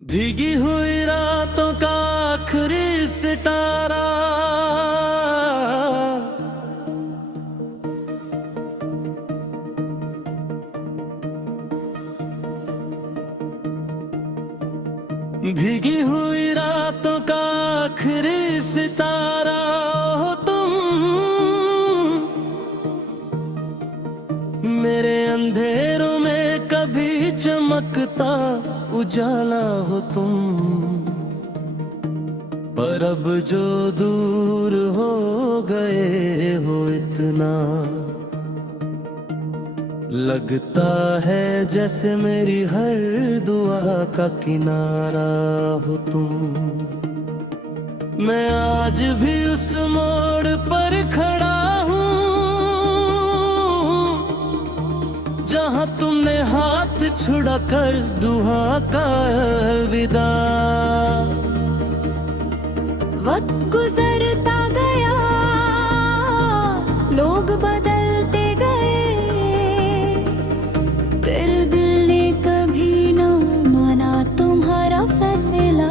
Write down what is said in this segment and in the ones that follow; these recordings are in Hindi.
भीगी हुई रातों का आखिरी सितारा, भीगी हुई रातों का आखिरी सितारा हो तुम, मेरे अंधेरों में कभी चमकता उजाला हो तुम। पर अब जो दूर हो गए हो इतना, लगता है जैसे मेरी हर दुआ का किनारा हो तुम। मैं आज भी उस मोड़ पर खड़ा हूँ जहाँ तुमने हाथ छुड़ा कर दुआ का अलविदा। वक्त गुजरता गया, लोग बदलते गए, फिर दिल ने कभी न माना तुम्हारा फैसला।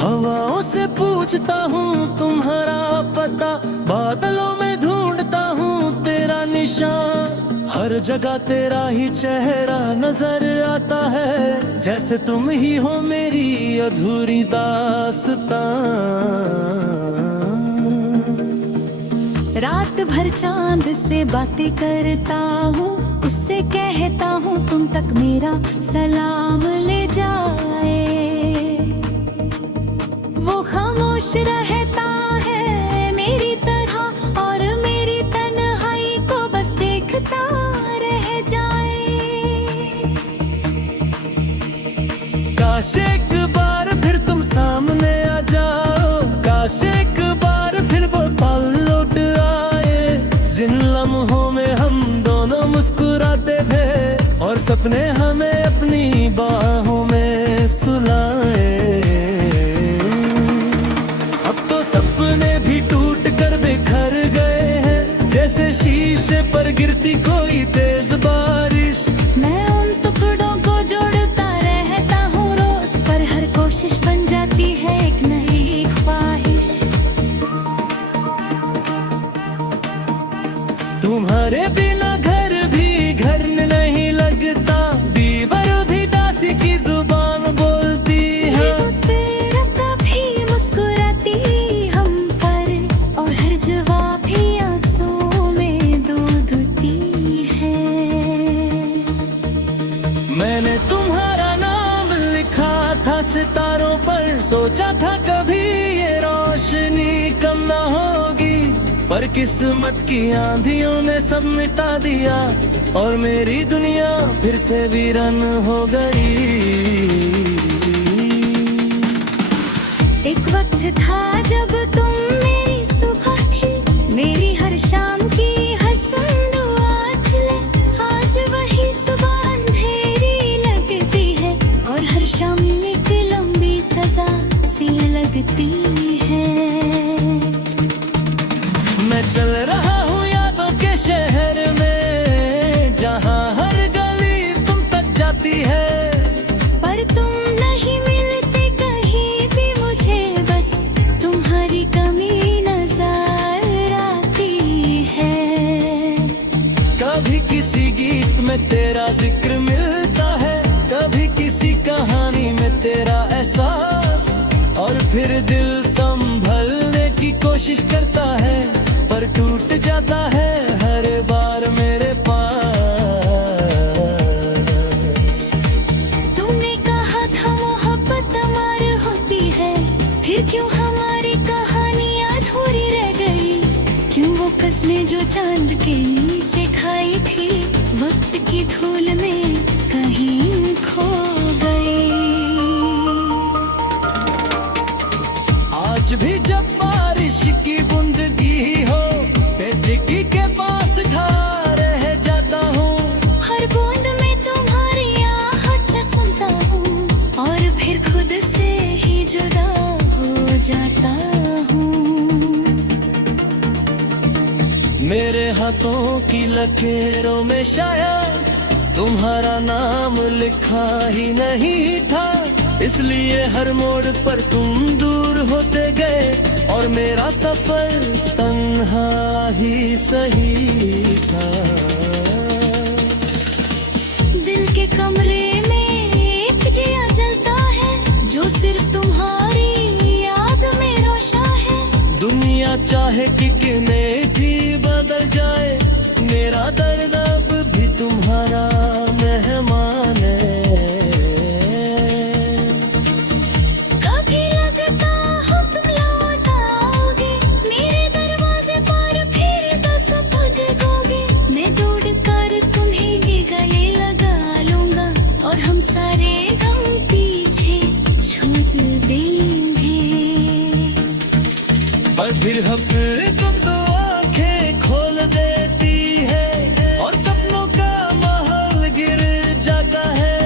हवाओं से पूछता हूँ तुम्हारा पता, बादलों में ढूंढता हूँ तेरा निशान। हर जगह तेरा ही चेहरा नजर आता है, जैसे तुम ही हो मेरी अधूरी दास्तां। रात भर चांद से बातें करता हूँ, उससे कहता हूँ तुम तक मेरा सलाम ले जाए। वो खामोश रहता है मेरी तरह, और मेरी तन्हाई को बस देखता रह जाए। काश एक बार फिर तुम सामने आ जाओ, काश एक बार फिर वो पल लौट आए, जिन लम्हों में हम दोनों मुस्कुराते थे और सपने हमें अपनी बाहों में सुलाए। अब तो सपने भी टूट कर बिखर गए हैं, जैसे शीशे पर गिरती कोई तेज बारिश। मैं उन टुकड़ों को जोड़ता रहता हूँ रोज, पर हर कोशिश बन जाती है एक नई ख्वाहिश। तुम्हारे बिना घर भी घर नहीं लगता, दीवार भी दासी की जुबान बोलती है। कभी मुस्कुराती हम पर, और हर जवाब भी आंसुओं में डूबती है। मैंने तुम्हारा नाम लिखा था सितारों पर, सोचा था कभी ये रोशनी कम ना होगी, पर किस्मत की आंधियों ने सब मिटा दिया और मेरी दुनिया फिर से वीरान हो गई। एक वक्त था जब तुम मेरी सुबह थी, मेरी हर शाम की हसन दुआ थी। आज वही सुबह अंधेरी लगती है, और हर शाम एक लंबी सजा सी लगती है। मैं चल रहा हूँ यादों के शहर में, जहाँ हर गली तुम तक जाती है, पर तुम नहीं मिलते कहीं भी मुझे, बस तुम्हारी कमी नजर आती है। कभी किसी गीत में तेरा जिक्र मिलता है, कभी किसी कहानी में तेरा एहसास, और फिर दिल संभलने की कोशिश करता है, पर टूट जाता है हर बार मेरे पास। तुमने कहा था मोहब्बत अमर होती है, फिर क्यों हमारी कहानी अधूरी रह गई? क्यों वो कसमें जो चांद के नीचे खाई थी, वक्त की धूल में कहीं खो गई? आज भी जब बारिश की बूंदगी हो, बेटिकी के पास खड़ा रह जाता हूँ। हर बूंद में तुम्हारी आहट सुनता हूँ, और फिर खुद से ही जुदा हो जाता हूँ। मेरे हाथों की लकीरों में शायद तुम तुम्हारा नाम लिखा ही नहीं था, इसलिए हर मोड़ पर तुम दूर होते गए और मेरा सफर तन्हा ही सही था। दिल के कमरे में एक जिया जलता है जो सिर्फ तुम्हारी याद में रोशन है। दुनिया चाहे कितने भी बदल जाए, मेरा दर्द अब भी तुम्हारा मेहमान है। कभी लगता हो तुम लौट आओगे, मेरे दरवाजे पर फिर दस्तक दोगे। मैं दौड़ कर तुम्हें गले लगा लूंगा और हम सारे गम पीछे छोड़ देंगे। पर फिर तुम तो आंखें खोल देती है और सपनों का महल गिर जाता है।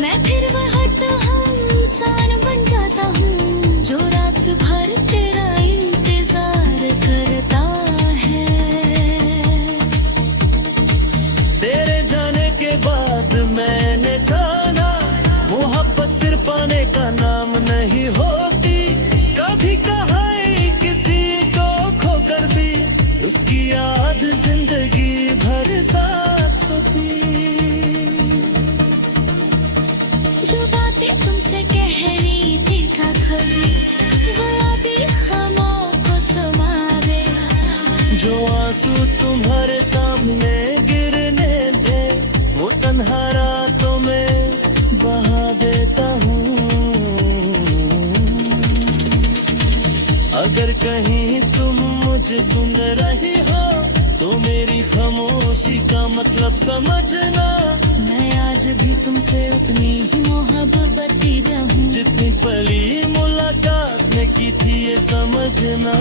मैं फिर वह इंसान बन जाता हूँ जो रात भर तेरा इंतजार करता है। तेरे जाने के बाद मैंने जाना, मोहब्बत सिर्फ पाने का नाम नहीं होती। कभी कहा किसी को खोकर भी उसकी याद जिंदगी भर साथ सोती। जो बातें तुमसे कह रही थी था खरी, वो अभी खामों को समा गया। जो आंसू तुम्हारे सामने गिरने थे, वो तन्हा रातों में बहा देता हूँ। अगर कहीं तुम मुझे सुन रही हो तो मेरी खामोशी का मतलब समझना। मैं आज भी तुमसे उतनी ही मोहब्बती रहूं जितनी पहली मुलाकात में की थी ये समझना।